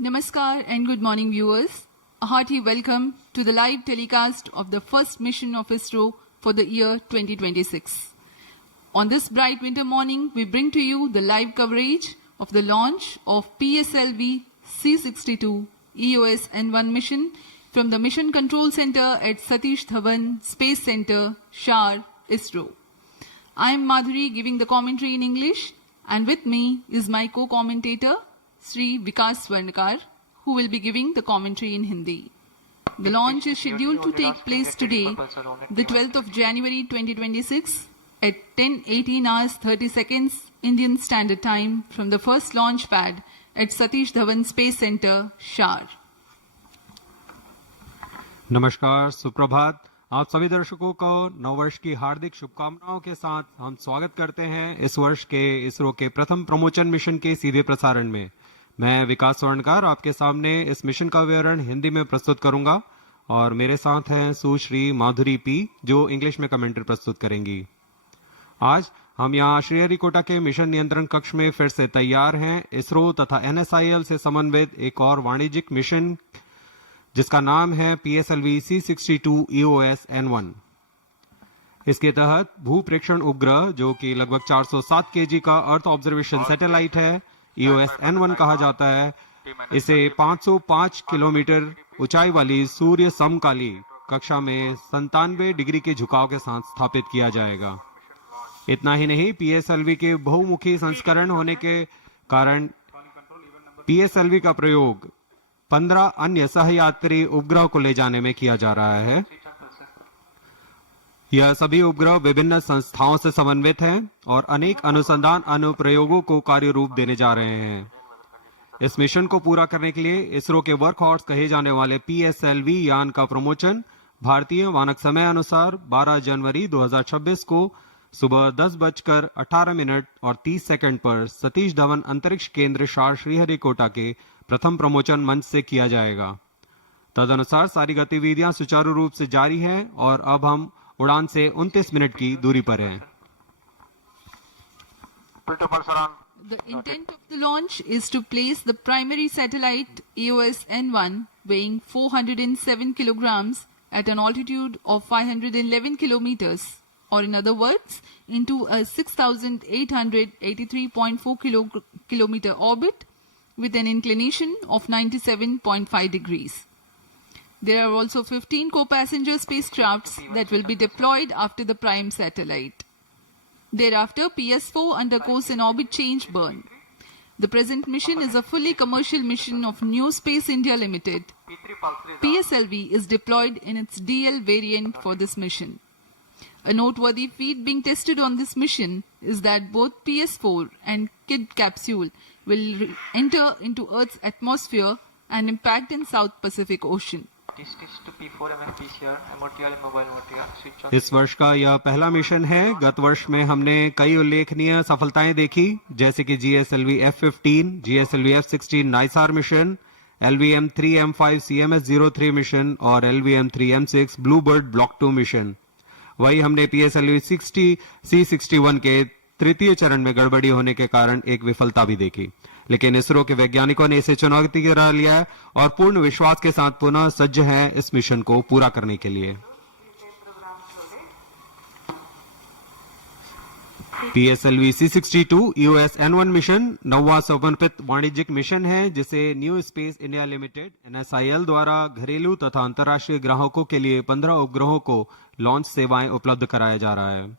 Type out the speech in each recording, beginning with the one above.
Namaskar and good morning viewers. A hearty welcome to the live telecast of the first mission of ISRO for the year 2026. On this bright winter morning, we bring to you the live coverage of the launch of PSLV C-62 EOS N1 mission from the Mission Control Center at Satish Dhawan Space Center, Shar, ISRO. I am Madhuri giving the commentary in English, and with me is my co-commentator, Sri Vikas Swarnakar, who will be giving the commentary in Hindi. The launch is scheduled to take place today, the 12th of January 2026 at 10:18 hours 30 seconds Indian Standard Time from the first launch pad at Satish Dhawan Space Center, Shar. नमस्कार, सुप्रभात। आप सभी दर्शकों को नववर्ष की हार्दिक शुभकामनाओं के साथ हम स्वागत करते हैं इस वर्ष के इसरो के प्रथम प्रमोचन मिशन के सीधे प्रसारण में। मैं विकास स्वर्णकार आपके सामने इस मिशन का विवरण हिंदी में प्रस्तुत करूंगा और मेरे साथ हैं सुश्री माधुरी पी, जो इंग्लिश में कमेंट्री प्रस्तुत करेंगी। आज हम यहाँ श्रीहरिकोटा के मिशन नियंत्रण कक्ष में फिर से तैयार हैं इसरो तथा NSIL से समन्वित एक और वाणिज्यिक मिशन जिसका नाम है PSLV C-62 EOS N1। इसके तहत भू प्रेक्षण उपग्रह, जो कि लगभग 407 kg का अर्थ ऑब्जर्वेशन सैटेलाइट है, EOS N1 कहा जाता है, इसे 505 किलोमीटर ऊंचाई वाली सूर्य समकाली कक्षा में 97 डिग्री के झुकाव के साथ स्थापित किया जाएगा। इतना ही नहीं, PSLV के बहुमुखी संस्करण होने के कारण PSLV का प्रयोग 15 अन्य सहयात्री उपग्रह को ले जाने में किया जा रहा है। यह सभी उपग्रह विभिन्न संस्थाओं से समन्वित हैं और अनेक अनुसंधान अनुप्रयोगों को कार्य रूप देने जा रहे हैं। इस मिशन को पूरा करने के लिए इसरो के वर्क हॉर्स कहे जाने वाले PSLV यान का प्रमोचन भारतीय मानक समय अनुसार 12 जनवरी 2026 को सुबह 10:18 पर सतीश धवन अंतरिक्ष केंद्र शार श्रीहरिकोटा के प्रथम प्रमोचन मंच से किया जाएगा। तदनुसार सारी गतिविधियां सुचारू रूप से जारी हैं और अब हम उड़ान से 29 मिनट की दूरी पर हैं। The intent of the launch is to place the primary satellite EOS N1 weighing 407 kilograms at an altitude of 511 kilometers, or in other words, into a 6,883.4 kilometer orbit with an inclination of 97.5 degrees. There are also 15 co-passenger spacecrafts that will be deployed after the prime satellite. Thereafter, PS4 undergoes an orbit change burn. The present mission is a fully commercial mission of New Space India Limited. PSLV is deployed in its DL variant for this mission. A noteworthy feat being tested on this mission is that both PS4 and KID capsule will enter into Earth's atmosphere and impact in South Pacific Ocean. इस वर्ष का यह पहला मिशन है। गत वर्ष में हमने कई उल्लेखनीय सफलताएं देखी, जैसे कि GSLV F-15, GSLV F-16 NISAR mission, LVM-3M5 CMS-03 mission और LVM-3M6 ब्लूबर्ड ब्लॉक 2 मिशन। वही हमने PSLV C-61 के तृतीय चरण में गड़बड़ी होने के कारण एक विफलता भी देखी, लेकिन इसरो के वैज्ञानिकों ने इसे चुनौती की तरह लिया और पूर्ण विश्वास के साथ पुनः सज्ज हैं इस मिशन को पूरा करने के लिए। PSLV C-62 EOS N1 mission नौवां समर्पित वाणिज्यिक मिशन है, जिसे new space India limited NSIL द्वारा घरेलू तथा अंतर्राष्ट्रीय ग्राहकों के लिए 15 उपग्रहों को लॉन्च सेवाएं उपलब्ध कराया जा रहा है।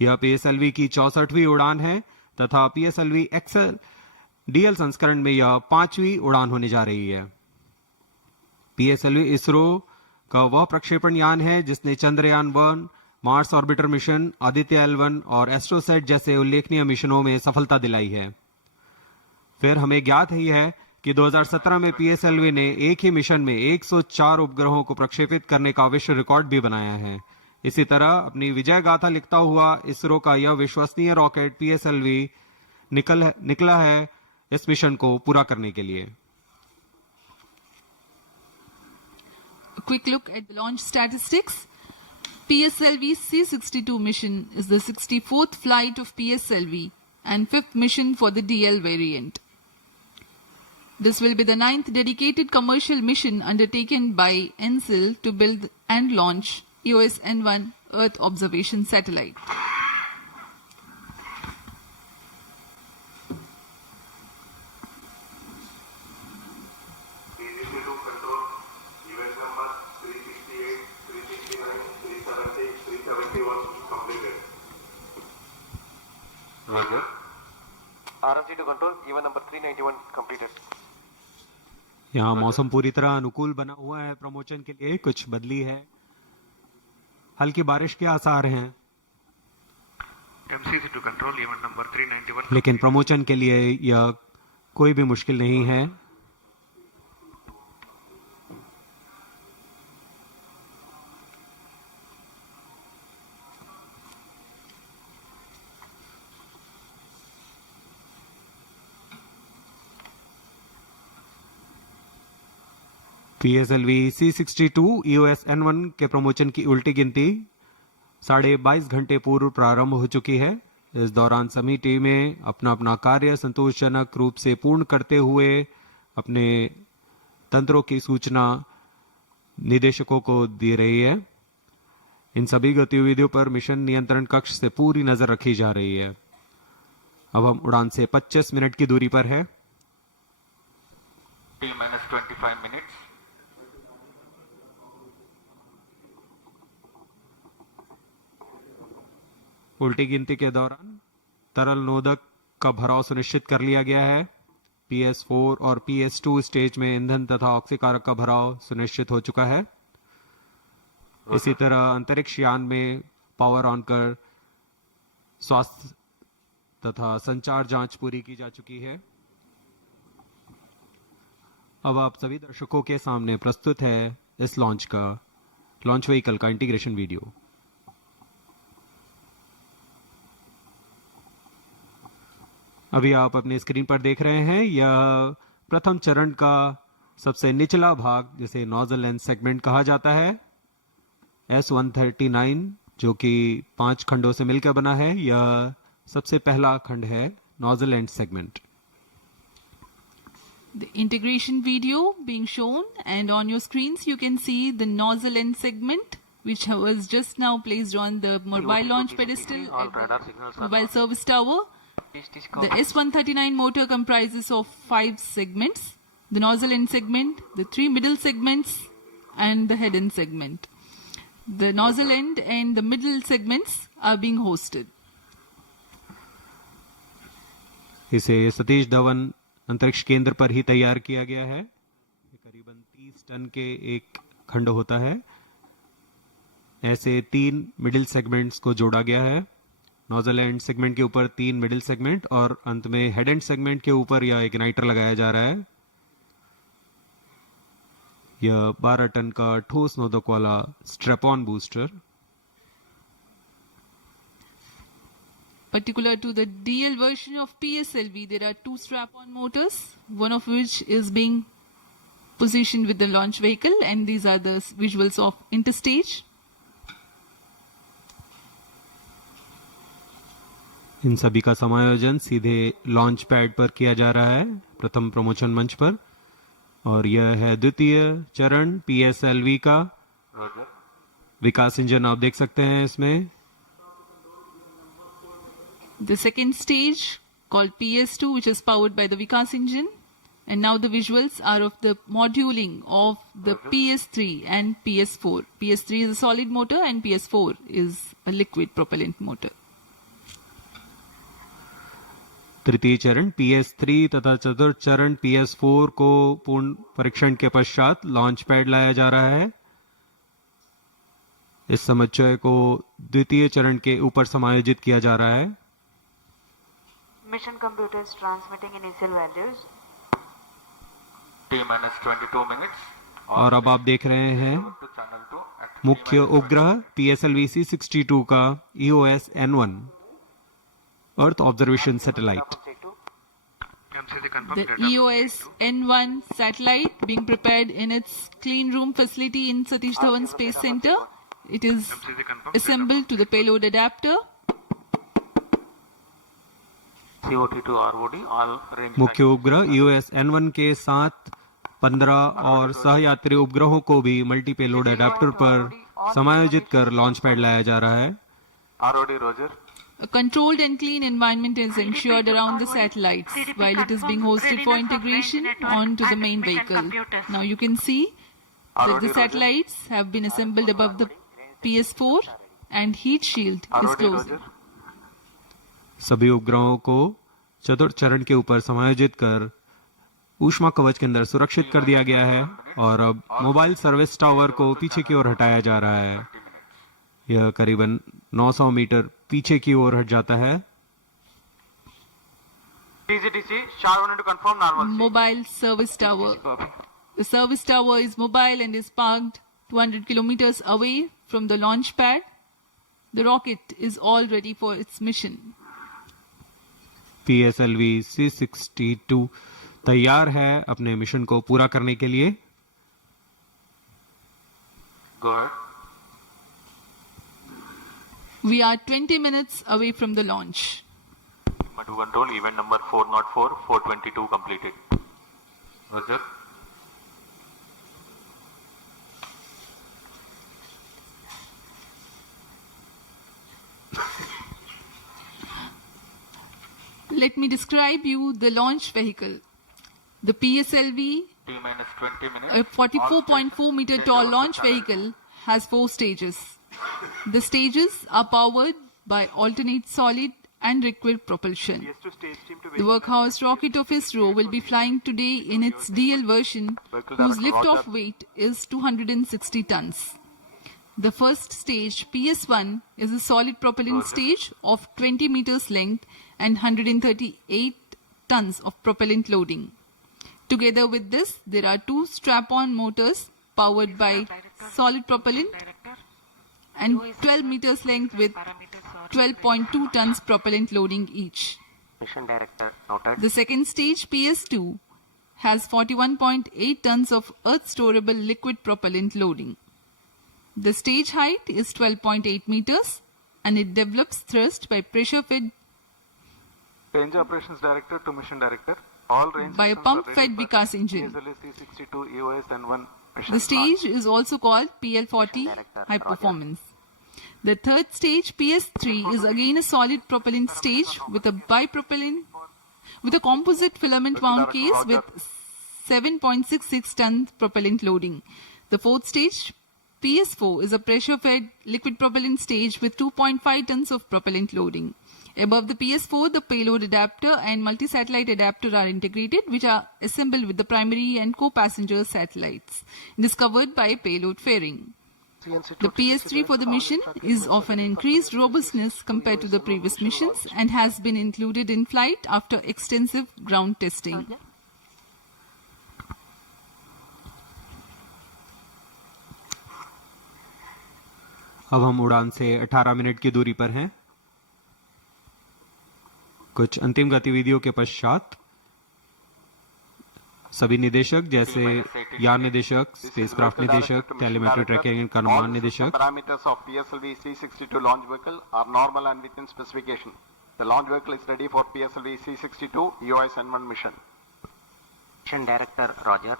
यह PSLV की 64वीं उड़ान है तथा PSLV XL DL संस्करण में यह 5वीं उड़ान होने जा रही है। PSLV इसरो का वह प्रक्षेपण यान है जिसने चंद्रयान 1, मार्स ऑर्बिटर मिशन, आदित्य L1 और एस्ट्रोसैट जैसे उल्लेखनीय मिशनों में सफलता दिलाई है। फिर हमें ज्ञात ही है कि 2017 में PSLV ने एक ही मिशन में 104 उपग्रहों को प्रक्षेपित करने का विश्व रिकॉर्ड भी बनाया है। इसी तरह अपनी विजय गाथा लिखता हुआ इसरो का यह विश्वसनीय रॉकेट PSLV निकला है इस मिशन को पूरा करने के लिए। A quick look at the launch statistics. PSLV C-62 mission is the 64th flight of PSLV and 5th mission for the DL variant. This will be the 9th dedicated commercial mission undertaken by NCIL to build and launch EOS N1 Earth observation satellite. RFC to control, event number 391 completed. यहाँ मौसम पूरी तरह अनुकूल बना हुआ है प्रमोशन के लिए, कुछ बदली है, हल्की बारिश के आसार हैं, MCC to control, event number 391. लेकिन प्रमोशन के लिए यह कोई भी मुश्किल नहीं है। PSLV C62 EOS N1 के प्रमोशन की उल्टी गिनती 22.5 घंटे पूर्व प्रारंभ हो चुकी है। इस दौरान सभी टीमें अपना अपना कार्य संतोषजनक रूप से पूर्ण करते हुए अपने तंत्रों की सूचना निदेशकों को दे रही है। इन सभी गतिविधियों पर मिशन नियंत्रण कक्ष से पूरी नजर रखी जा रही है। अब हम उड़ान से 25 मिनट की दूरी पर है। T-25 minutes. उल्टी गिनती के दौरान तरल नोदक का भराव सुनिश्चित कर लिया गया है। PS4 और PS2 स्टेज में ईंधन तथा ऑक्सीकारक का भराव सुनिश्चित हो चुका है। इसी तरह अंतरिक्ष यान में पावर ऑन कर स्वास्थ्य तथा संचार जांच पूरी की जा चुकी है। अब आप सभी दर्शकों के सामने प्रस्तुत है इस लॉन्च व्हीकल का इंटीग्रेशन वीडियो। अभी आप अपने स्क्रीन पर देख रहे हैं यह प्रथम चरण का सबसे निचला भाग, जिसे नोजल एंड सेगमेंट कहा जाता है। S139 जो कि 5 खंडों से मिलकर बना है, यह सबसे पहला खंड है, nozzle and segment. The integration video being shown, and on your screens you can see the nozzle end segment which was just now placed on the mobile launch pedestal at the mobile service tower. The S139 motor comprises of 5 segments: the nozzle end segment, the 3 middle segments, and the head end segment. The nozzle end and the middle segments are being hosted. इसे सतीश धवन अंतरिक्ष केंद्र पर ही तैयार किया गया है। करीबन 30 टन के एक खंड होता है। ऐसे 3 मिडिल सेगमेंट्स को जोड़ा गया है। नोजल एंड सेगमेंट के ऊपर 3 मिडिल सेगमेंट और अंत में हेड एंड सेगमेंट के ऊपर यह इग्नाइटर लगाया जा रहा है। यह 12 टन का ठोस नोदक वाला strap on booster. Particular to the DL version of PSLV, there are 2 strap-on motors, one of which is being positioned with the launch vehicle, and these are the visuals of interstage. इन सभी का समायोजन सीधे launch pad पर किया जा रहा है, प्रथम प्रमोशन मंच पर। और यह है द्वितीय चरण PSLV का विकास इंजन, आप देख सकते हैं इसमें। The second stage called PS2, which is powered by the Vikas engine, and now the visuals are of the moduling of the PS3 and PS4. PS3 is a solid motor and PS4 is a liquid propellant motor. तृतीय चरण PS3 तथा चतुर्थ चरण PS4 को पूर्ण परीक्षण के पश्चात लॉन्च पैड लाया जा रहा है। इस समुच्चय को द्वितीय चरण के ऊपर समायोजित किया जा रहा है। Mission computers transmitting initial values. T-22 minutes. और अब आप देख रहे हैं मुख्य उपग्रह PSLV C62 का EOS N1 earth observation satellite. The EOS N1 satellite being prepared in its clean room facility in Satish Dhawan Space Center. It is assembled to the payload adapter. CO-T2 ROD, all range. मुख्य उपग्रह EOS N1 के साथ 15 और सहयात्री उपग्रहों को भी multi payload adapter पर समायोजित कर लॉन्च पैड लाया जा रहा है। ROD, Roger. A controlled and clean environment is ensured around the satellites while it is being hosted for integration onto the main vehicle. Now you can see that the satellites have been assembled above the PS4 and heat shield is ROD, closed. Roger. सभी उपग्रहों को चतुर्थ चरण के ऊपर समायोजित कर ऊष्मा कवच के अंदर सुरक्षित कर दिया गया है और अब मोबाइल सर्विस टावर को पीछे की ओर हटाया जा रहा है। यह करीबन 900 मीटर पीछे की ओर हट जाता है। TGTC, Char wanted to confirm normal. Mobile service tower. The service tower is mobile and is parked 200 kilometers away from the launch pad. The rocket is all ready for its mission. PSLV C62 तैयार है अपने मिशन को पूरा करने के लिए। Go ahead. We are 20 minutes away from the launch. Madhu Control, event number 404, 422 completed. Roger. Let me describe you the launch vehicle. The PSLV, T-minus 20 minutes. a 44.4 meter tall launch vehicle, has 4 stages. The stages are powered by alternate solid and liquid propulsion. The workhorse rocket of ISRO will be flying today in its DL version, whose liftoff weight is 260 tons. The first stage, PS1, is a solid propellant stage of 20 meters length and 138 tons of propellant loading. Together with this, there are 2 strap-on motors powered by solid propellant and 12 meters length with 12.2 tons propellant loading each. Mission Director noted. The second stage, PS2, has 41.8 tons of earth-storable liquid propellant loading. The stage height is 12.8 meters and it develops thrust by pressure-fed Range Operations Director to Mission Director. All range by a systems are pump-fed ready for Vikas engine. PSLV C62 EOS N1 mission. The stage is also called PL40 High Performance. The third stage, PS3, is again a solid propellant stage with a composite filament wound case with 7.66 tons propellant loading. The fourth stage, PS4, is a pressure-fed liquid propellant stage with 2.5 tons of propellant loading. Above the PS4, the payload adapter and multi-satellite adapter are integrated, which are assembled with the primary and co-passenger satellites. It is covered by payload fairing. The PS3 for the mission is of an increased robustness compared to the previous missions and has been included in flight after extensive ground testing. अब हम उड़ान से 18 मिनट की दूरी पर हैं। कुछ अंतिम गतिविधियों के पश्चात सभी निदेशक जैसे यान निदेशक, स्पेसक्राफ्ट निदेशक, टेलीमेट्री ट्रैकिंग एंड कमांड निदेशक Parameters of PSLV C62 launch vehicle are normal and within specification. The launch vehicle is ready for PSLV C62 EOS N1 mission. Mission Director Roger.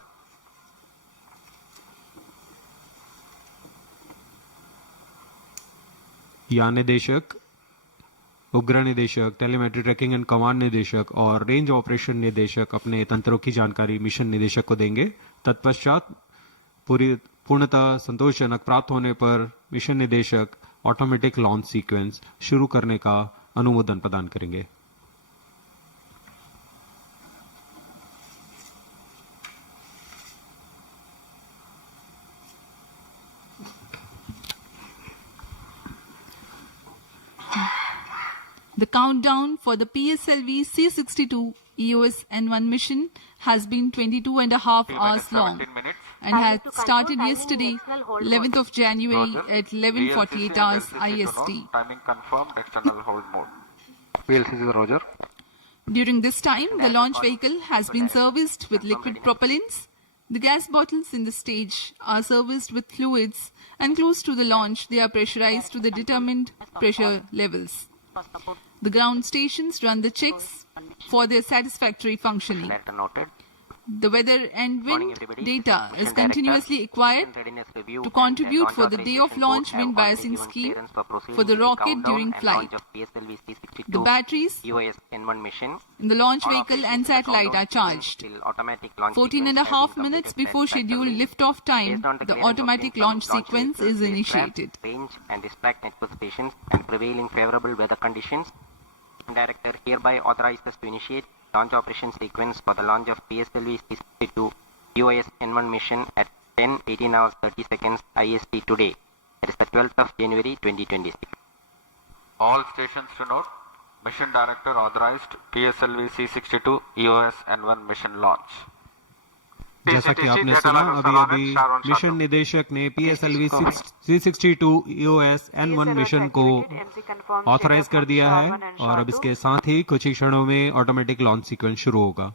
यान निदेशक, उपग्रह निदेशक, टेलीमेट्री ट्रैकिंग एंड कमांड निदेशक और range operation निदेशक अपने तंत्रों की जानकारी मिशन निदेशक को देंगे। तत्पश्चात पूर्णतः संतोषजनक प्राप्त होने पर मिशन निदेशक ऑटोमेटिक लॉन्च सीक्वेंस शुरू करने का अनुमोदन प्रदान करेंगे। The countdown for the PSLV C62 EOS N1 mission has been 22.5 hours long and had started yesterday, 11th of January at 11:48 hours IST. Timing confirmed, external hold mode. PLCC Roger. During this time, the launch vehicle has been serviced with liquid propellants. The gas bottles in the stage are serviced with fluids, and close to the launch, they are pressurized to the determined pressure levels. The ground stations run the checks for their satisfactory functioning. Director noted. The weather and Morning, wind everybody. data Mission is Director, continuously acquired Mission readiness review to and contribute launch for the day of authorization launch board wind have already biasing given scheme clearance for proceeding for the with rocket countdown during and flight. launch of PSLV C-62 The batteries EOS N1 mission. in the launch All vehicle operations and in the satellite countdown are charged. till automatic launch 14 and a sequence has half been minutes completed before scheduled satisfactorily. liftoff time, Based on the the clearance automatic obtained launch from sequence vehicles, is aircraft, initiated. range and dispatch network stations and prevailing favorable weather conditions. Director hereby authorizes to initiate launch operation sequence for the launch of PSLV C-62 EOS N1 mission at 10:18 hours 30 seconds IST today. That is the 12th of January 2026. All stations to note, Mission Director authorized PSLV C-62 EOS N1 mission launch. जैसा कि आपने सुना अभी अभी मिशन निदेशक ने PSLV C-62 EOS N1 mission को ऑथराइज कर दिया है और अब इसके साथ ही कुछ ही क्षणों में ऑटोमेटिक लॉन्च सीक्वेंस शुरू होगा.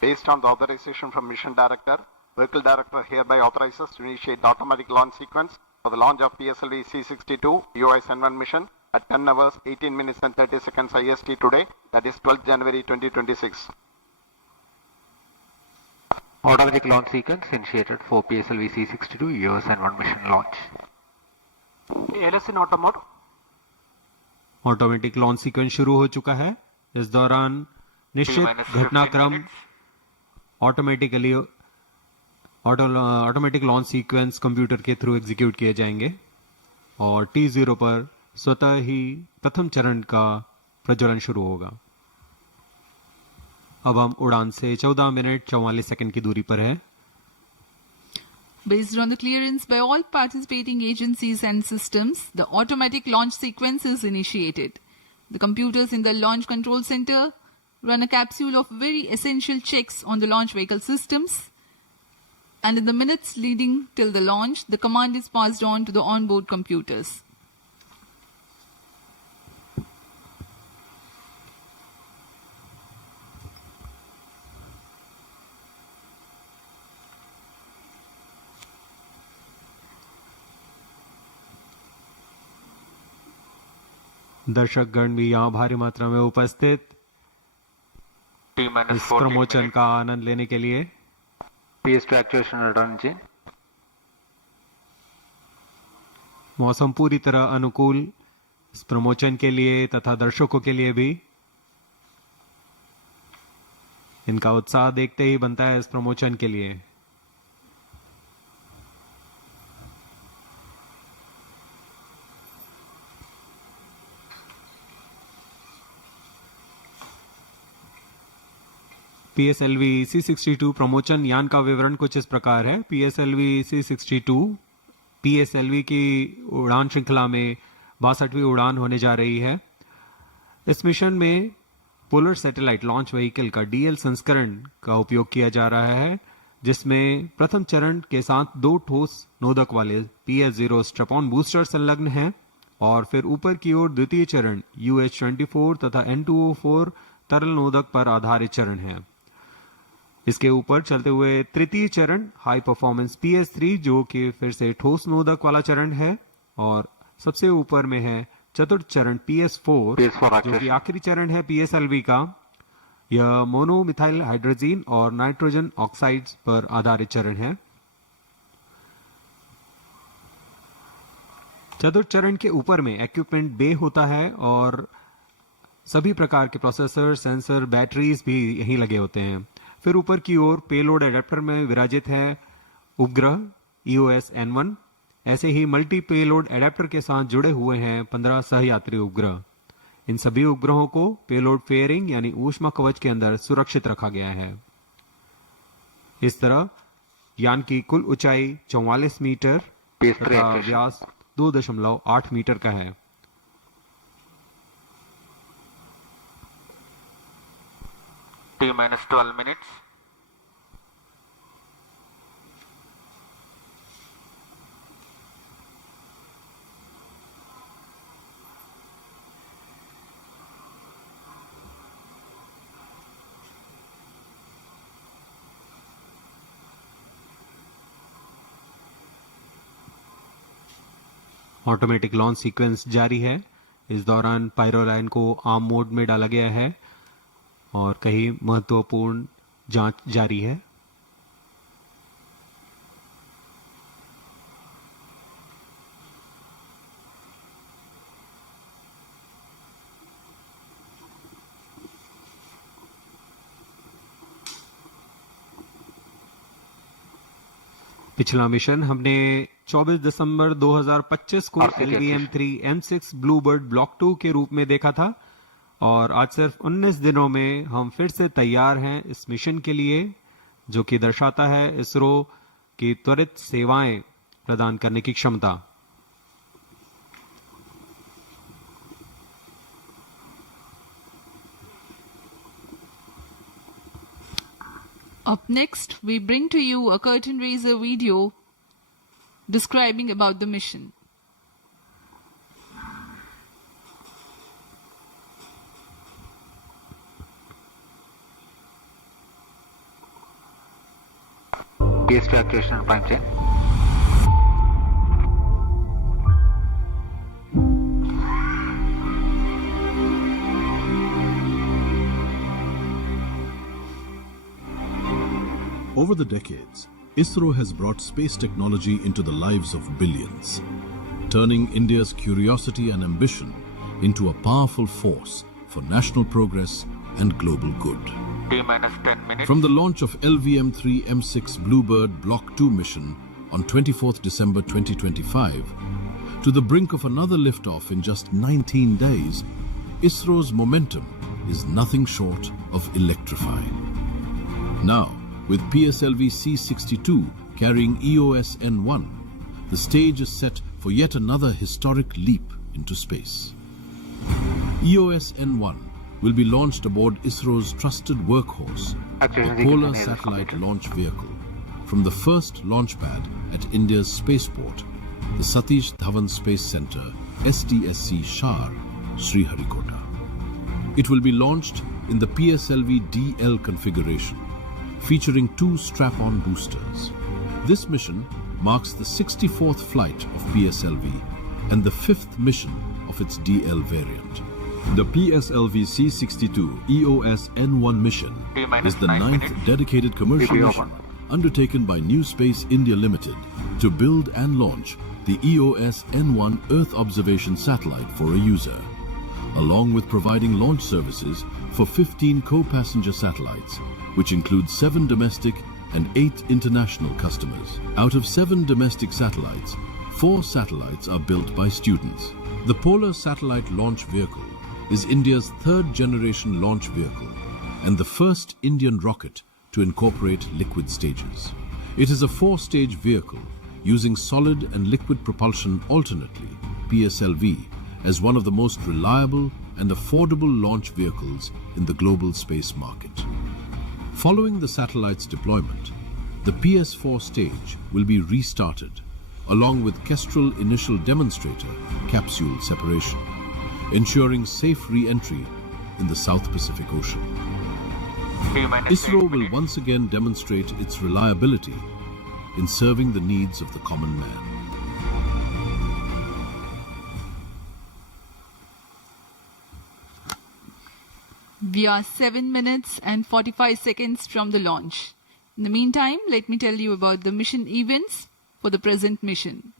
Based on the authorization from Mission Director, Vehicle Director hereby authorizes to initiate the automatic launch sequence for the launch of PSLV C-62 EOS N1 mission at 10 hours, 18 minutes and 30 seconds IST today, that is 12th January 2026. Automatic launch sequence initiated for PSLV C-62 EOS N1 mission launch. ALS in auto mode. Automatic launch sequence शुरू हो चुका है. इस दौरान निश्चित घटनाक्रम automatic launch sequence computer के through execute किए जाएंगे और T0 पर स्वतः ही प्रथम चरण का प्रज्वलन शुरू होगा. अब हम उड़ान से 14 मिनट 44 सेकंड की दूरी पर है. Based on the clearance by all participating agencies and systems, the automatic launch sequence is initiated. The computers in the launch control center run a capsule of very essential checks on the launch vehicle systems, and in the minutes leading till the launch, the command is passed on to the onboard computers. दर्शकगण भी यहाँ भारी मात्रा में उपस्थित इस प्रमोशन का आनंद लेने के लिए. PS2 actuation return engine. मौसम पूरी तरह अनुकूल इस प्रमोशन के लिए तथा दर्शकों के लिए भी. इनका उत्साह देखते ही बनता है इस प्रमोशन के लिए. PSLV C-62 प्रमोशन यान का विवरण कुछ इस प्रकार है. PSLV C-62 PSLV की उड़ान श्रृंखला में 62वीं उड़ान होने जा रही है. इस मिशन में पोलर सैटेलाइट लॉन्च व्हीकल का DL संस्करण का उपयोग किया जा रहा है, जिसमें प्रथम चरण के साथ 2 ठोस नोदक वाले PS-0 स्ट्रैप-ऑन बूस्टर संलग्न हैं और फिर ऊपर की ओर द्वितीय चरण UH-24 तथा N2O4 तरल नोदक पर आधारित चरण है. इसके ऊपर चलते हुए तृतीय चरण हाई परफॉर्मेंस PS-3 जो कि फिर से ठोस नोदक वाला चरण है और सबसे ऊपर में है चतुर्थ चरण PS-4 जो कि आखिरी चरण है PSLV का. यह मोनोमिथाइल हाइड्रोजीन और नाइट्रोजन ऑक्साइड्स पर आधारित चरण है. चतुर्थ चरण के ऊपर में इक्विपमेंट बे होता है और सभी प्रकार के प्रोसेसर, सेंसर, बैटरीज भी यहीं लगे होते हैं. फिर ऊपर की ओर पेलोड एडेप्टर में विराजित है उपग्रह EOS N1. ऐसे ही मल्टी पेलोड एडेप्टर के साथ जुड़े हुए हैं 15 सहयात्री उपग्रह. इन सभी उपग्रहों को पेलोड फेयरिंग यानी ऊष्मा कवच के अंदर सुरक्षित रखा गया है. इस तरह यान की कुल ऊंचाई 44 मीटर तथा व्यास 2.8 मीटर का है. T-12 minutes. Automatic launch sequence जारी है. इस दौरान पायरोलाइन को आर्म मोड में डाला गया है और कई महत्वपूर्ण जांच जारी है। पिछला मिशन हमने 24 दिसंबर 2025 को LVM-3 M6 ब्लूबर्ड ब्लॉक 2 के रूप में देखा था और आज सिर्फ 19 दिनों में हम फिर से तैयार हैं इस मिशन के लिए, जो कि दर्शाता है इसरो की त्वरित सेवाएं प्रदान करने की क्षमता। Up next, we bring to you a curtain raiser video describing about the mission. PS2 actuation and prime chain. Over the decades, ISRO has brought space technology into the lives of billions, turning India's curiosity and ambition into a powerful force for national progress and global good. T-minus 10 minutes. From the launch of LVM-3 M6 Bluebird Block 2 mission on 24th December 2025 to the brink of another liftoff in just 19 days, ISRO's momentum is nothing short of electrifying. Now, with PSLV C-62 carrying EOS N1, the stage is set for yet another historic leap into space. EOS N1 will be launched aboard ISRO's trusted workhorse, the Polar Satellite Launch Vehicle, from the first launch pad at India's spaceport, the Satish Dhawan Space Centre, SDSC Shar, Sriharikota. It will be launched in the PSLV DL configuration, featuring 2 strap-on boosters. This mission marks the 64th flight of PSLV and the 5th mission of its DL variant. The PSLV C-62 EOS N1 mission is the 9th dedicated commercial mission undertaken by New Space India Limited to build and launch the EOS N1 Earth observation satellite for a user, along with providing launch services for 15 co-passenger satellites, which include 7 domestic and 8 international customers. Out of 7 domestic satellites, 4 satellites are built by students. The Polar Satellite Launch Vehicle is India's 3rd generation launch vehicle and the first Indian rocket to incorporate liquid stages. It is a 4-stage vehicle using solid and liquid propulsion alternately, PSLV, as one of the most reliable and affordable launch vehicles in the global space market. Following the satellite's deployment, the PS4 stage will be restarted, along with Kestrel Initial Demonstrator capsule separation, ensuring safe re-entry in the South Pacific Ocean. ISRO will once again demonstrate its reliability in serving the needs of the common man. We are 7 minutes and 45 seconds from the launch. In the meantime, let me tell you about the mission events for the present mission.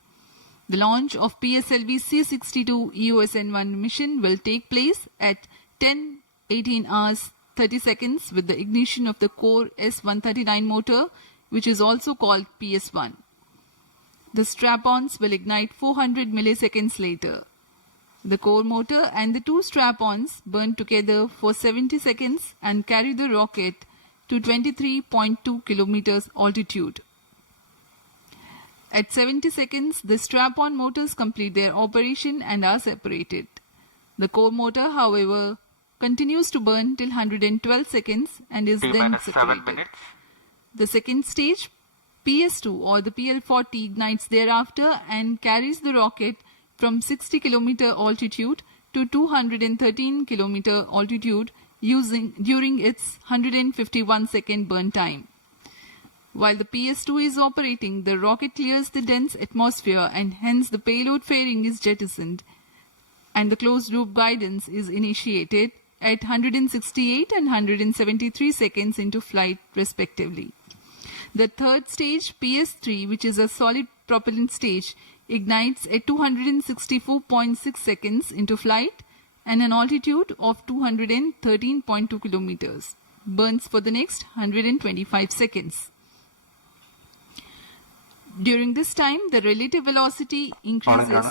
The launch of PSLV C-62 EOS N1 mission will take place at 10:18 hours 30 seconds with the ignition of the core S-139 motor, which is also called PS-1. The strap-ons will ignite 400 milliseconds later. The core motor and the 2 strap-ons burn together for 70 seconds and carry the rocket to 23.2 kilometers altitude. At 70 seconds, the strap-on motors complete their operation and are separated. The core motor, however, continues to burn till 112 seconds and is then separated. The second stage, PS2 or the PL-40, ignites thereafter and carries the rocket from 60 kilometer altitude to 213 kilometer altitude during its 151 second burn time. While the PS2 is operating, the rocket clears the dense atmosphere and hence the payload fairing is jettisoned. and the closed loop guidance is initiated at 168 and 173 seconds into flight respectively. The third stage, PS3, which is a solid propellant stage, ignites at 264.6 seconds into flight and an altitude of 213.2 kilometers. Burns for the next 125 seconds. During this time, the relative velocity increases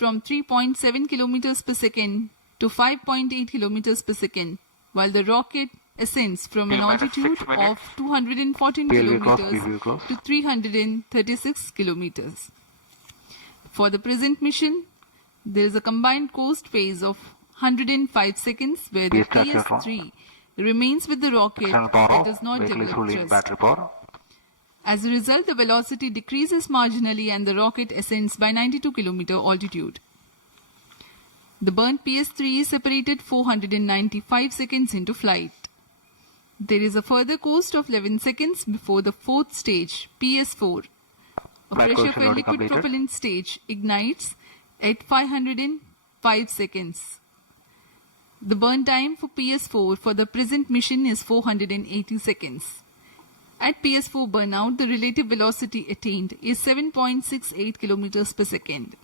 from 3.7 kilometers per second to 5.8 kilometers per second, while the rocket ascends from an altitude of 214 kilometers to 336 kilometers. For the present mission, there is a combined coast phase of 105 seconds where the PS3 remains with the rocket but does not generate thrust. As a result, the velocity decreases marginally and the rocket ascends by 92 km altitude. The burnt PS3 is separated 495 seconds into flight. There is a further coast of 11 seconds before the fourth stage, PS4. A pressure-fed liquid propellant stage ignites at 505 seconds. The burn time for PS4 for the present mission is 480 seconds. At PS4 burnout, the relative velocity attained is 7.68 kilometers per second.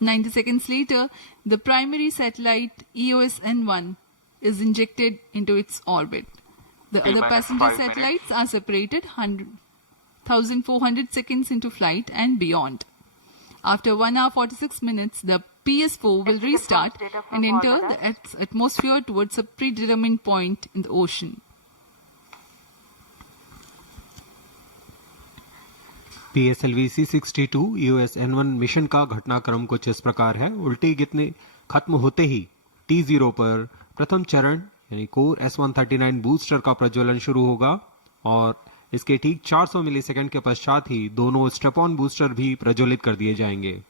90 seconds later, the primary satellite EOS-N1 is injected into its orbit. The other passenger satellites are separated 1,400 seconds into flight and beyond. After 1 hour 46 minutes, the PS4 will restart and enter the Earth's atmosphere towards a predetermined point in the ocean. PSLV C62 EOS-N1 mission का घटनाक्रम कुछ इस प्रकार है। उल्टी गिनती खत्म होते ही T0 पर प्रथम चरण यानी कोर S139 बूस्टर का प्रज्वलन शुरू होगा और इसके ठीक 400 मिलीसेकंड के पश्चात ही दोनों स्ट्रेप-ऑन बूस्टर भी प्रज्वलित कर दिए जाएंगे।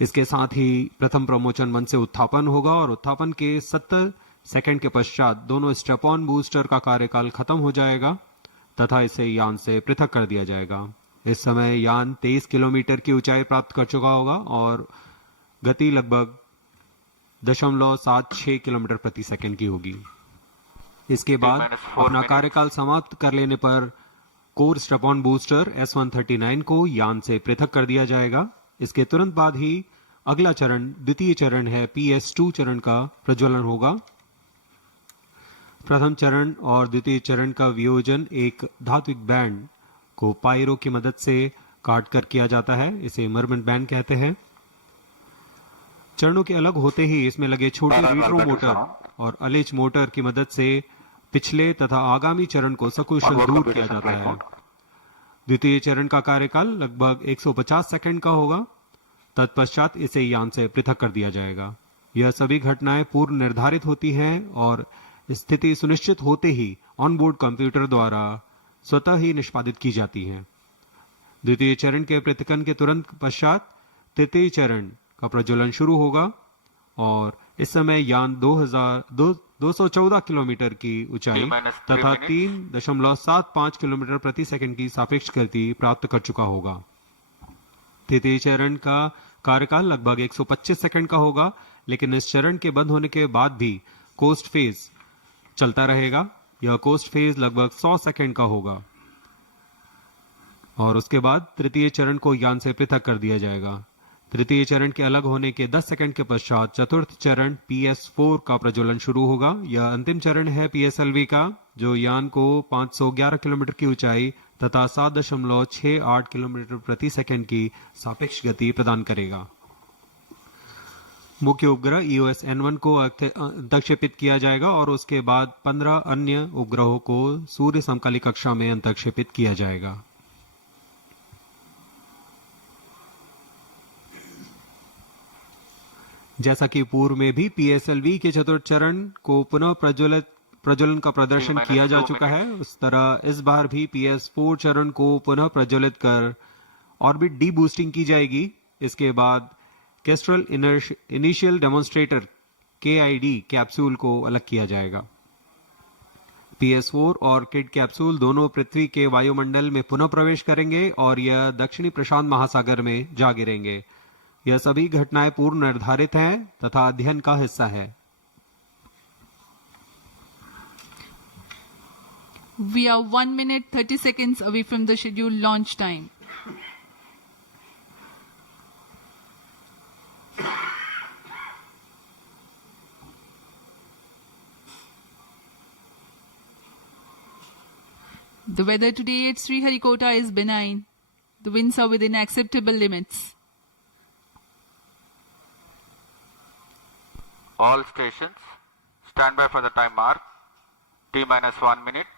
इसके साथ ही प्रथम प्रमोचन मंच से उत्थापन होगा और उत्थापन के 70 सेकंड के पश्चात दोनों स्ट्रेप-ऑन बूस्टर का कार्यकाल खत्म हो जाएगा तथा इसे यान से पृथक कर दिया जाएगा। इस समय यान 23 किलोमीटर की ऊंचाई प्राप्त कर चुका होगा और गति लगभग 0.76 किलोमीटर प्रति सेकंड की होगी। इसके बाद अपना कार्यकाल समाप्त कर लेने पर कोर स्ट्रेप-ऑन बूस्टर S139 को यान से पृथक कर दिया जाएगा। इसके तुरंत बाद ही अगला चरण द्वितीय चरण है PS2 चरण का प्रज्वलन होगा। प्रथम चरण और द्वितीय चरण का वियोजन एक धात्विक बैंड को पायरो की मदद से काट कर किया जाता है। इसे मरमेंट बैंड कहते हैं। चरणों के अलग होते ही इसमें लगे छोटे रीट्रो मोटर और अलेच मोटर की मदद से पिछले तथा आगामी चरण को सकुशल दूर किया जाता है। द्वितीय चरण का कार्यकाल लगभग 150 सेकंड का होगा। तत्पश्चात इसे यान से पृथक कर दिया जाएगा। यह सभी घटनाएं पूर्व निर्धारित होती हैं और स्थिति सुनिश्चित होते ही ऑनबोर्ड कंप्यूटर द्वारा स्वतः ही निष्पादित की जाती हैं। द्वितीय चरण के पृथक्करण के तुरंत पश्चात तृतीय चरण का प्रज्वलन शुरू होगा और इस समय यान 214 किलोमीटर की ऊंचाई तथा 3.75 किलोमीटर प्रति सेकंड की सापेक्ष गति प्राप्त कर चुका होगा। तृतीय चरण का कार्यकाल लगभग 125 सेकंड का होगा, लेकिन इस चरण के बंद होने के बाद भी कोस्ट फेज चलता रहेगा। यह कोस्ट फेज लगभग 100 सेकंड का होगा और उसके बाद तृतीय चरण को यान से पृथक कर दिया जाएगा। तृतीय चरण के अलग होने के 10 सेकंड के पश्चात चतुर्थ चरण PS4 का प्रज्वलन शुरू होगा। यह अंतिम चरण है PSLV का, जो यान को 511 किलोमीटर की ऊंचाई तथा 7.68 किलोमीटर प्रति सेकंड की सापेक्ष गति प्रदान करेगा। मुख्य उपग्रह EOS-N1 को अंतक्षेपित किया जाएगा और उसके बाद 15 अन्य उपग्रहों को सूर्य समकालिक कक्षा में अंतक्षेपित किया जाएगा। जैसा कि पूर्व में भी PSLV के चतुर्थ चरण को पुनः प्रज्वलन का प्रदर्शन किया जा चुका है, उस तरह इस बार भी PS4 चरण को पुनः प्रज्वलित कर ऑर्बिट डी बूस्टिंग की जाएगी। इसके बाद Kestrel initial demonstrator KID capsule को अलग किया जाएगा। PS4 और किड कैप्सूल दोनों पृथ्वी के वायुमंडल में पुनः प्रवेश करेंगे और यह दक्षिणी प्रशांत महासागर में जा गिरेंगे। यह सभी घटनाएं पूर्व निर्धारित हैं तथा अध्ययन का हिस्सा है। We are 1 minute 30 seconds away from the scheduled launch time. The weather today at Sriharikota is benign. The winds are within acceptable limits. All stations, stand by for the time mark. T-1 minute.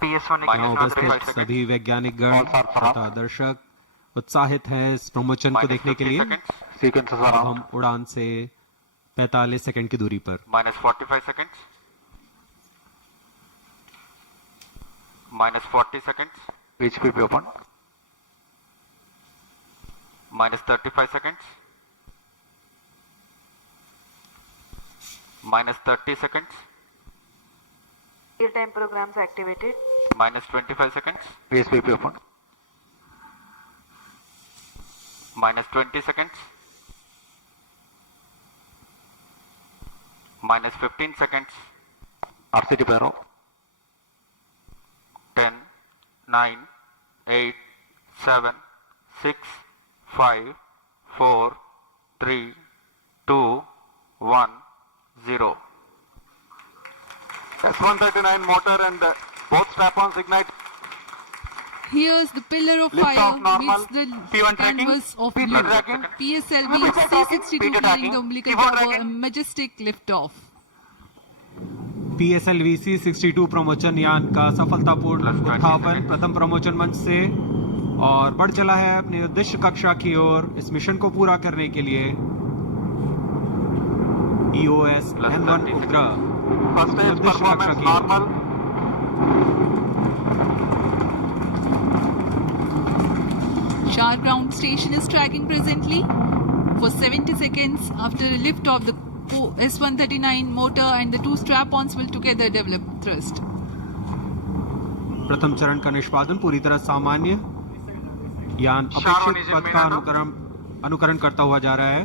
PS1 यहाँ उपस्थित सभी वैज्ञानिक गण तथा दर्शक उत्साहित हैं इस प्रमोशन को देखने के लिए। अब हम उड़ान से 45 सेकंड की दूरी पर। -45 seconds. -40 seconds. HPP open. -35 seconds. -30 seconds. Real-time programs activated. -25 seconds. HPP open. -20 seconds. -15 seconds. RCT Paro. 10, 9, 8, 7, 6, 5, 4, 3, 2, 1, 0. S139 motor and both strap-ons ignite. Here's the pillar of Lift fire off normal. meets the P1 tracking. canvas of P2 blue. tracking. PSLV P2 tracking. C62 P2 carrying tracking. the umbilical P4 tower, a tracking. majestic liftoff. PSLV C62 प्रमोचन यान का सफलतापूर्ण उत्थापन प्रथम प्रमोचन मंच से और बढ़ चला है अपने उद्देश्य कक्षा की ओर। इस मिशन को पूरा करने के लिए EOS N1 उपग्रह First stage उद्देश्य कक्षा performance की ओर। normal. Shar ground station is tracking presently for 70 seconds after lift of the S139 motor and the two strap-ons will together develop thrust. प्रथम चरण का निष्पादन पूरी तरह सामान्य। यान अपेक्षित पथ का अनुकरण करता हुआ जा रहा है।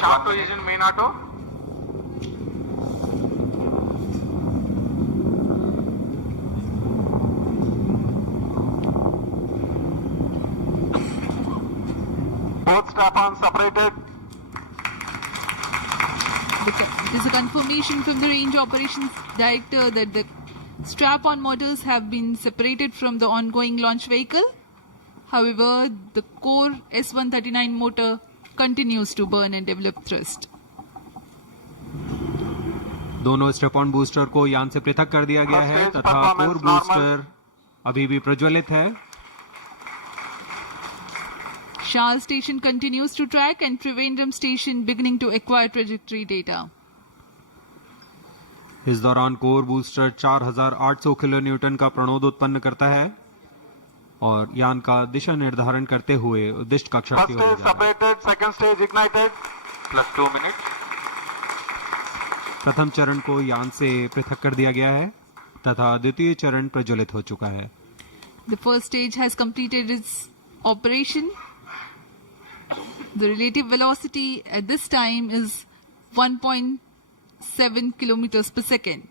Sharp to engine main auto. Both strap-ons separated. There's a confirmation from the Range Operations Director that the strap-on motors have been separated from the ongoing launch vehicle. However, the core S139 motor continues to burn and develop thrust. दोनों step-on booster को यान से पृथक कर दिया गया है तथा कोर बूस्टर अभी भी प्रज्वलित है। Shah station continues to track and Trivandrum station beginning to acquire trajectory data. इस दौरान कोर बूस्टर 4800 किलो न्यूटन का प्रणोद उत्पन्न करता है और यान का दिशा निर्धारण करते हुए उद्दिष्ट कक्षा की First ओर stage जा रहा है। separated, second stage ignited. +2 minutes. प्रथम चरण को यान से पृथक कर दिया गया है तथा द्वितीय चरण प्रज्वलित हो चुका है। The first stage has completed its operation. The relative velocity at this time is 1.7 kilometers per second.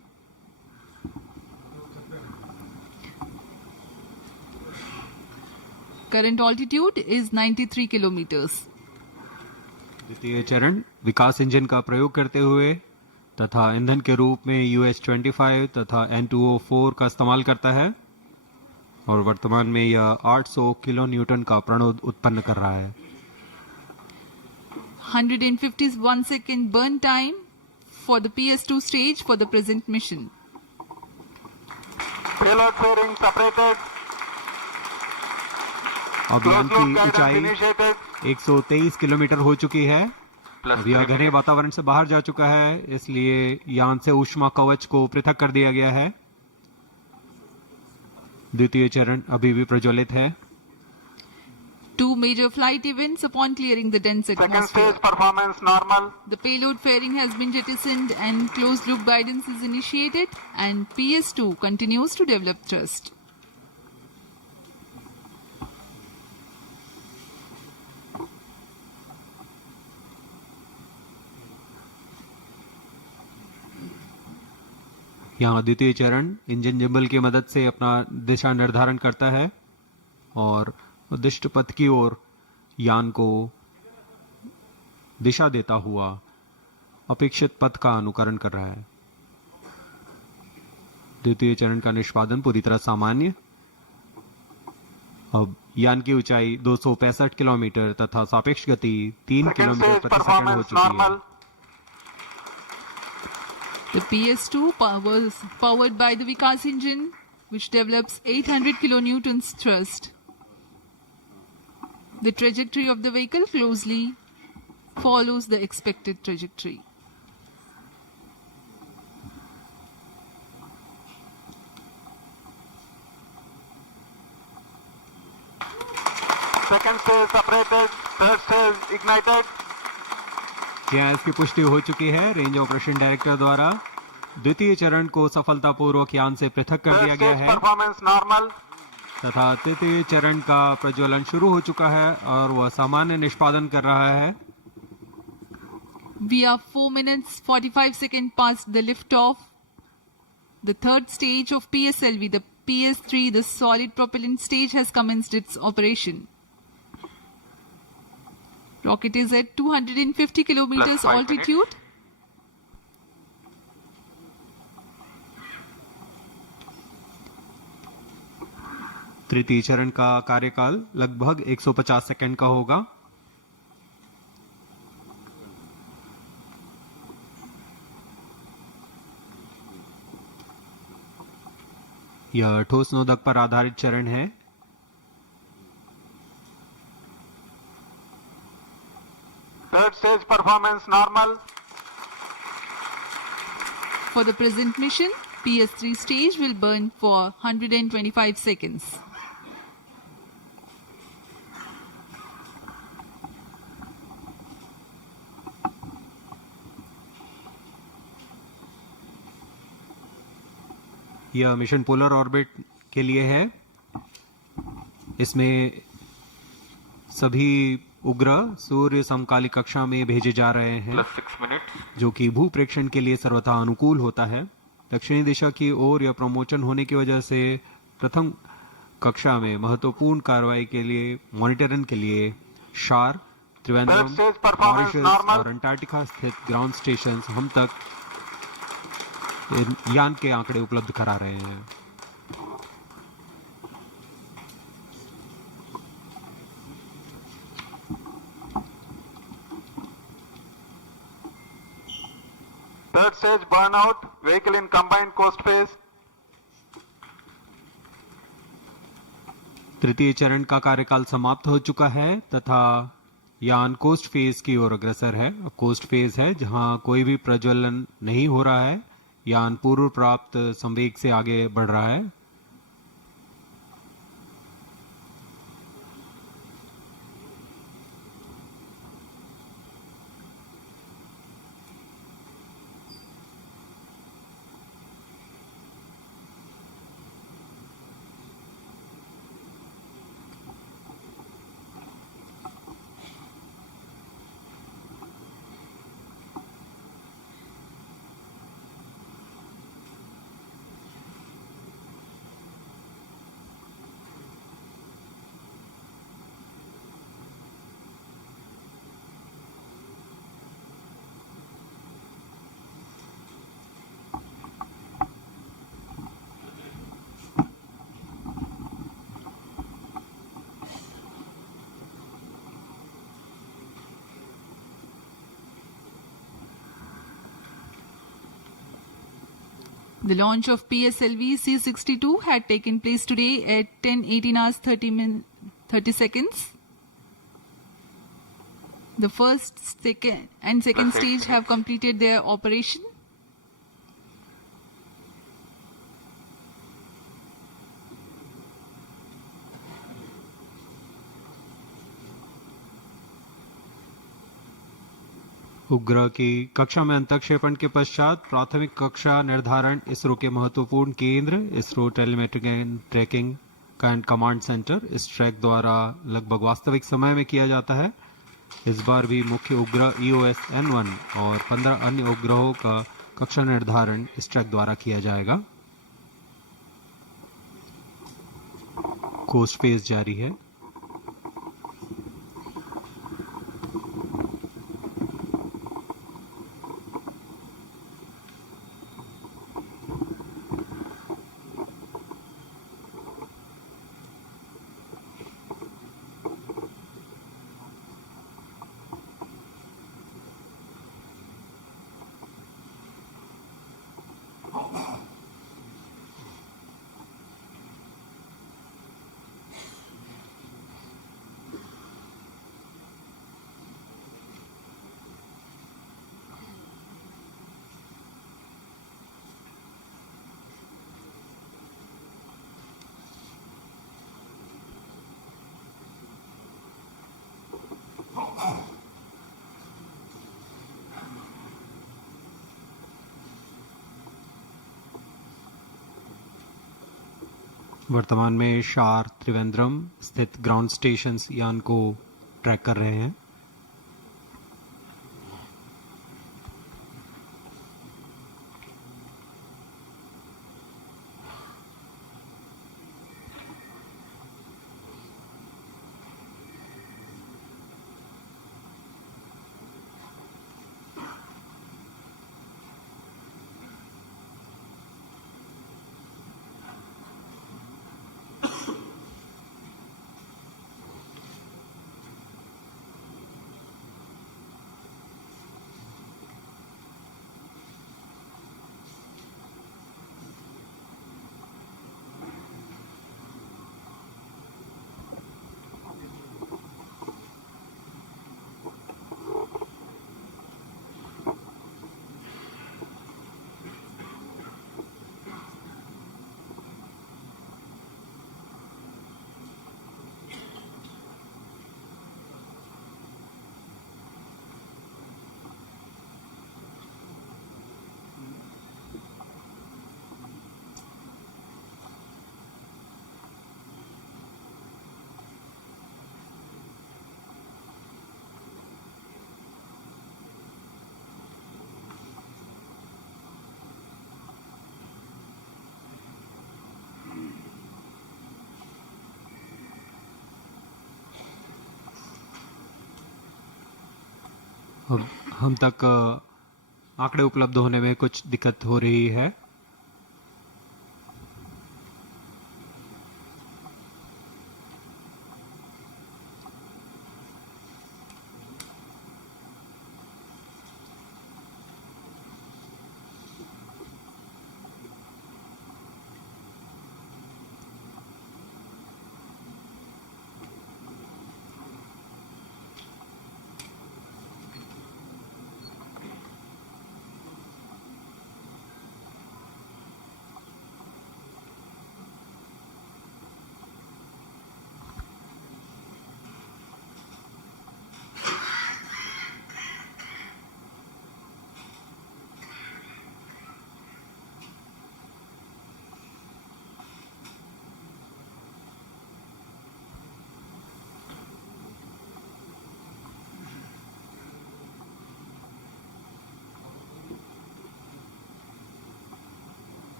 Current altitude is 93 kilometers. द्वितीय चरण विकास इंजन का प्रयोग करते हुए तथा ईंधन के रूप में US-25 तथा N2O4 का इस्तेमाल करता है और वर्तमान में यह 800 किलो न्यूटन का प्रणोद उत्पन्न कर रहा है। 151 second burn time for the PS2 stage for the present mission. Payload fairing separated. अब यान Close loop की guidance ऊंचाई initiated. 123 किलोमीटर हो चुकी है। अब यह घने वातावरण से बाहर जा चुका है, इसलिए यान से ऊष्मा कवच को पृथक कर दिया गया है। द्वितीय चरण अभी भी प्रज्वलित है। Two major flight events upon clearing the dense Second atmosphere. stage performance normal. The payload fairing has been jettisoned and closed loop guidance is initiated and PS2 continues to develop thrust. यहाँ द्वितीय चरण engine gimbal की मदद से अपना दिशा निर्धारण करता है और उद्दिष्ट पथ की ओर यान को दिशा देता हुआ अपेक्षित पथ का अनुकरण कर रहा है। द्वितीय चरण का निष्पादन पूरी तरह सामान्य। अब यान की ऊंचाई 265 किलोमीटर तथा सापेक्ष गति 3 किलोमीटर प्रति सेकंड हो चुकी है। The PS2 was powered by the Vikas engine, which develops 800 kilonewtons thrust. The trajectory of the vehicle closely follows the expected trajectory. Second stage separated, third stage ignited. यहाँ इसकी पुष्टि हो चुकी है रेंज ऑपरेशन डायरेक्टर द्वारा। द्वितीय चरण को सफलतापूर्वक यान से पृथक कर दिया गया है परफॉर्मेंस नॉर्मल तथा तृतीय चरण का प्रज्वलन शुरू हो चुका है और वह सामान्य निष्पादन कर रहा है। We are 4 minutes 45 seconds past the liftoff. The third stage of PSLV, the PS3, the solid propellant stage, has commenced its operation. Rocket is at 250 kilometers Plus 5 altitude. तृतीय चरण का कार्यकाल लगभग 150 सेकंड का होगा। यह ठोस नोदक पर आधारित चरण है। third stage performance normal For the present mission, PS3 stage will burn for 125 seconds. यह मिशन पोलर ऑर्बिट के लिए है। इसमें सभी उपग्रह सूर्य समकालिक कक्षा में भेजे जा रहे हैं plus 6 minutes. जो कि भू प्रेक्षण के लिए सर्वथा अनुकूल होता है। दक्षिणी दिशा की ओर यह प्रमोशन होने की वजह से प्रथम कक्षा में महत्वपूर्ण कार्रवाई के लिए मॉनिटरिंग के लिए शार, Trivandrum, Third stage performance Mauritius normal. और अंटार्कटिका स्थित ग्राउंड स्टेशन हम तक यान के आंकड़े उपलब्ध करा रहे हैं। third stage burnout vehicle in combined coast phase तृतीय चरण का कार्यकाल समाप्त हो चुका है तथा यान कोस्ट फेज की ओर अग्रसर है। कोस्ट फेज है जहां कोई भी प्रज्वलन नहीं हो रहा है। यान पूर्व प्राप्त संवेग से आगे बढ़ रहा है। The launch of PSLV C62 had taken place today at 10:18 hours 30 seconds. The first, second and second stage have completed their operation. उपग्रह की कक्षा में अंतक्षेपण के पश्चात प्राथमिक कक्षा निर्धारण इसरो के महत्वपूर्ण केंद्र ISRO telemetric and tracking and command centre इस ट्रैक द्वारा लगभग वास्तविक समय में किया जाता है। इस बार भी मुख्य उपग्रह EOS-N1 और 15 अन्य उपग्रहों का कक्षा निर्धारण इस ट्रैक द्वारा किया जाएगा। कोस्ट फेज जारी है। वर्तमान में शार त्रिवेंद्रम स्थित ग्राउंड स्टेशन यान को ट्रैक कर रहे हैं। हम तक आंकड़े उपलब्ध होने में कुछ दिक्कत हो रही है।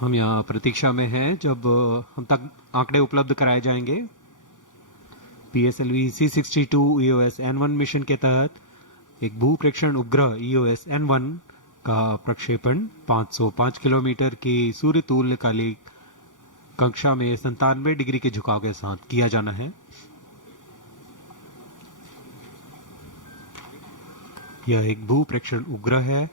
हम यहाँ प्रतीक्षा में हैं जब हम तक आंकड़े उपलब्ध कराए जाएंगे। PSLV C62 EOS N1 mission के तहत एक भू प्रेक्षण उपग्रह EOS N1 का प्रक्षेपण 505 किलोमीटर की सूर्य तुल्यकालिक कक्षा में 97 डिग्री के झुकाव के साथ किया जाना है। यह एक भू प्रेक्षण उपग्रह है।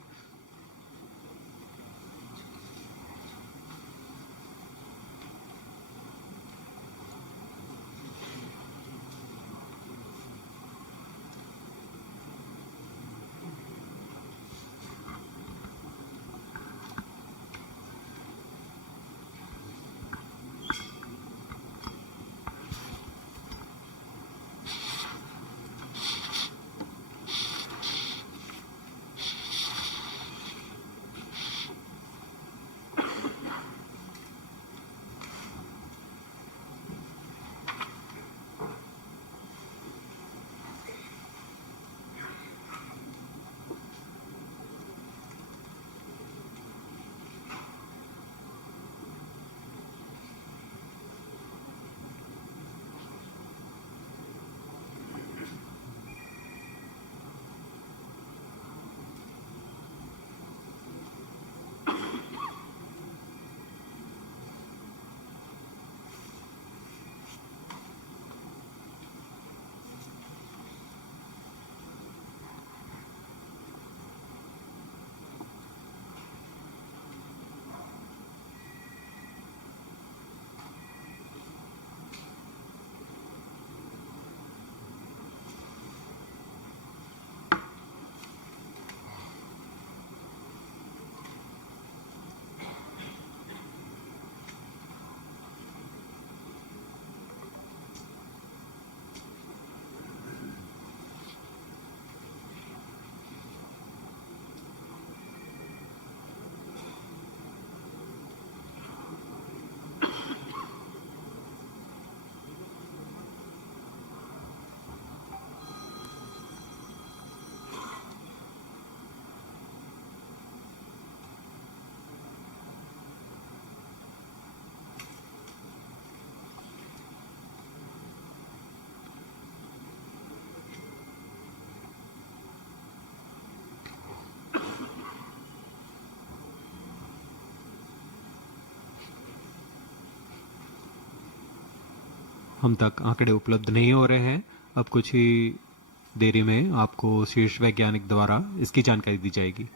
हम तक आंकड़े उपलब्ध नहीं हो रहे हैं। अब कुछ ही देरी में आपको शीर्ष वैज्ञानिक द्वारा इसकी जानकारी दी जाएगी।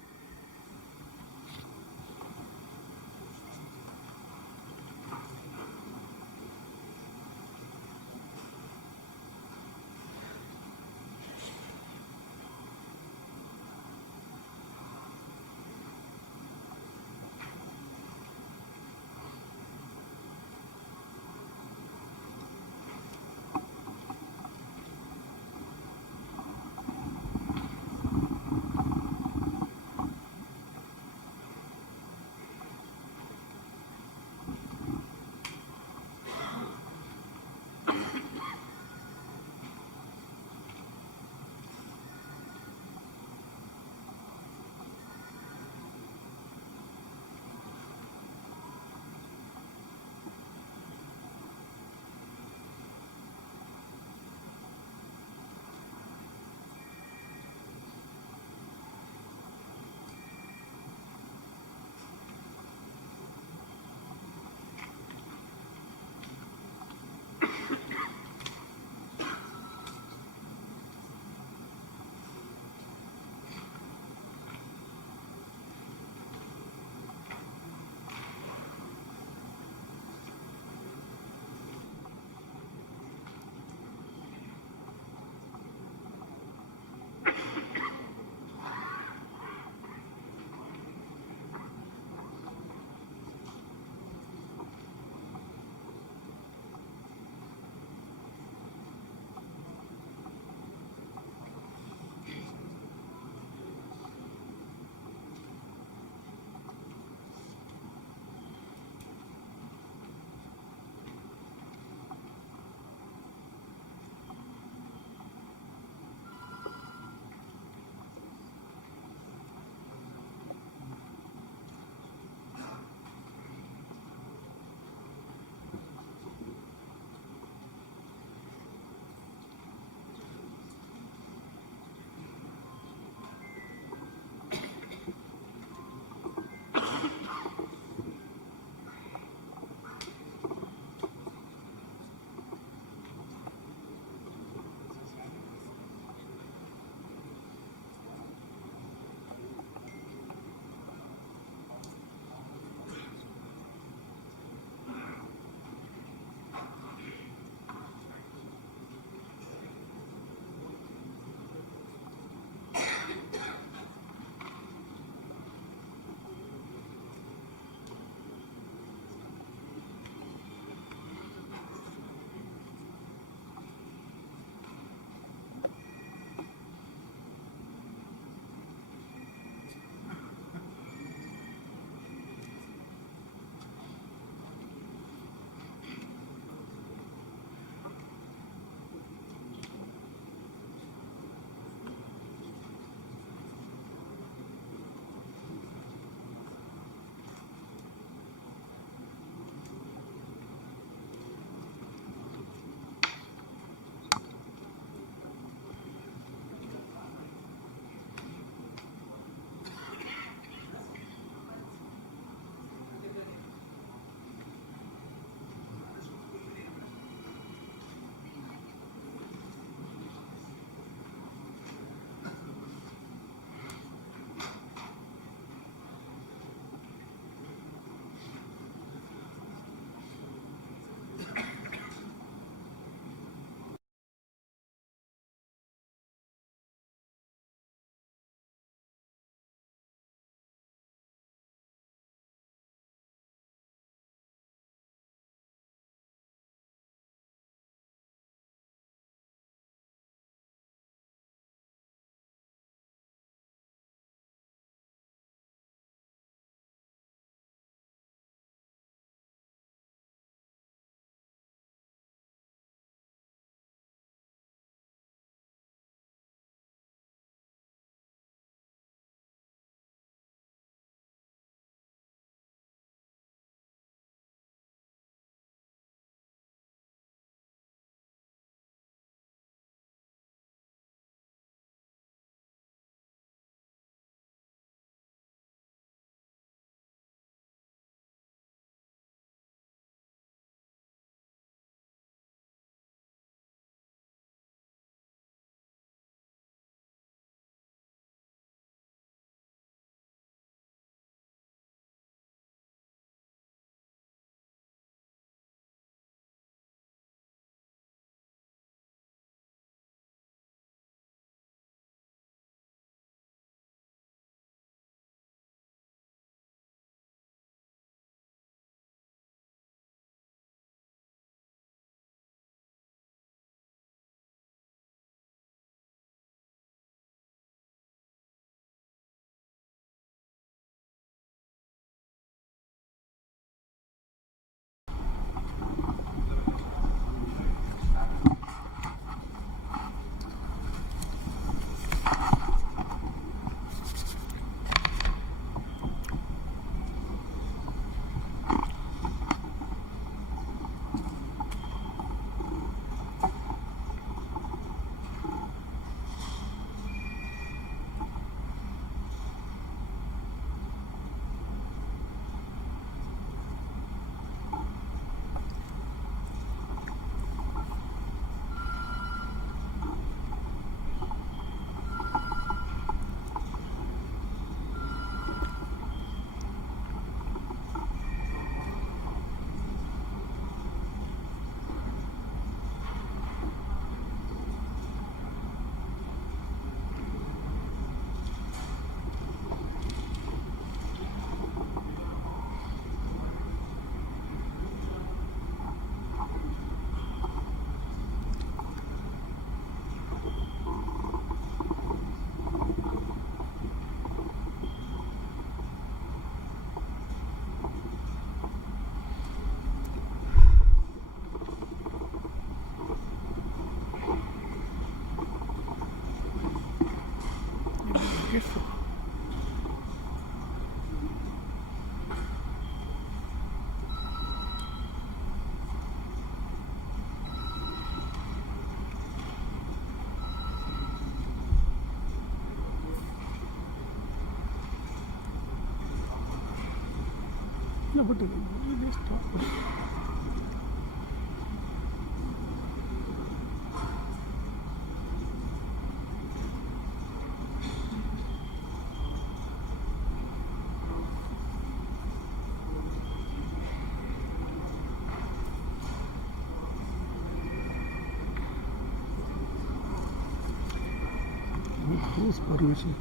Whose permission?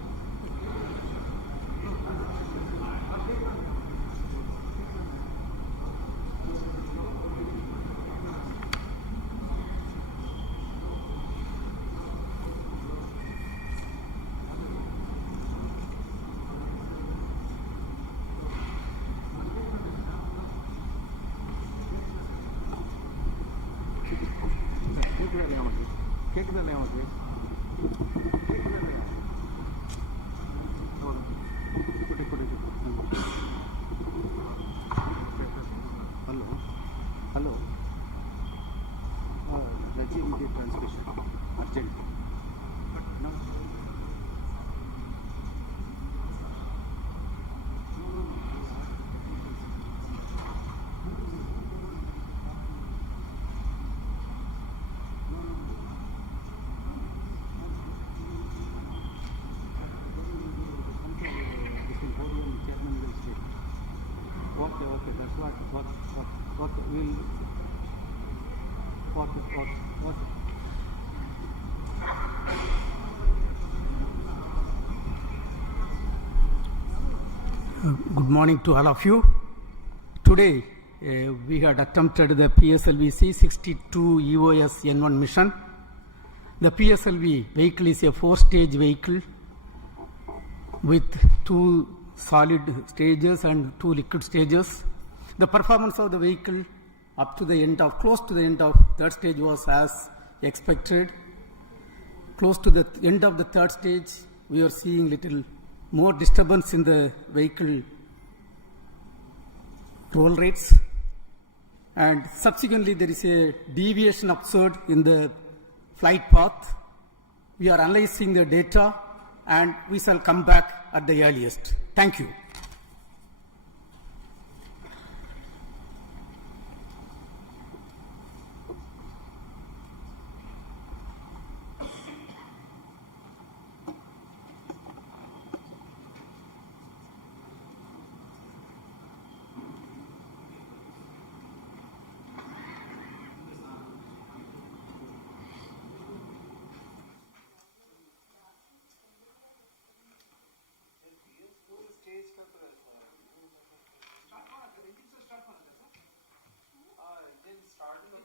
Hello. Let's immediate transmission. Urgent. But no. Okay, that's what we'll what. Good morning to all of you. Today we had attempted the PSLV C62 EOS N1 mission. The PSLV vehicle is a 4-stage vehicle with 2 solid stages and 2 liquid stages. The performance of the vehicle up to the end of, close to the end of 3rd stage was as expected. Close to the end of the 3rd stage, we are seeing little more disturbance in the vehicle roll rates, and subsequently there is a deviation observed in the flight path. We are analyzing the data and we shall come back at the earliest. Thank you. Then start the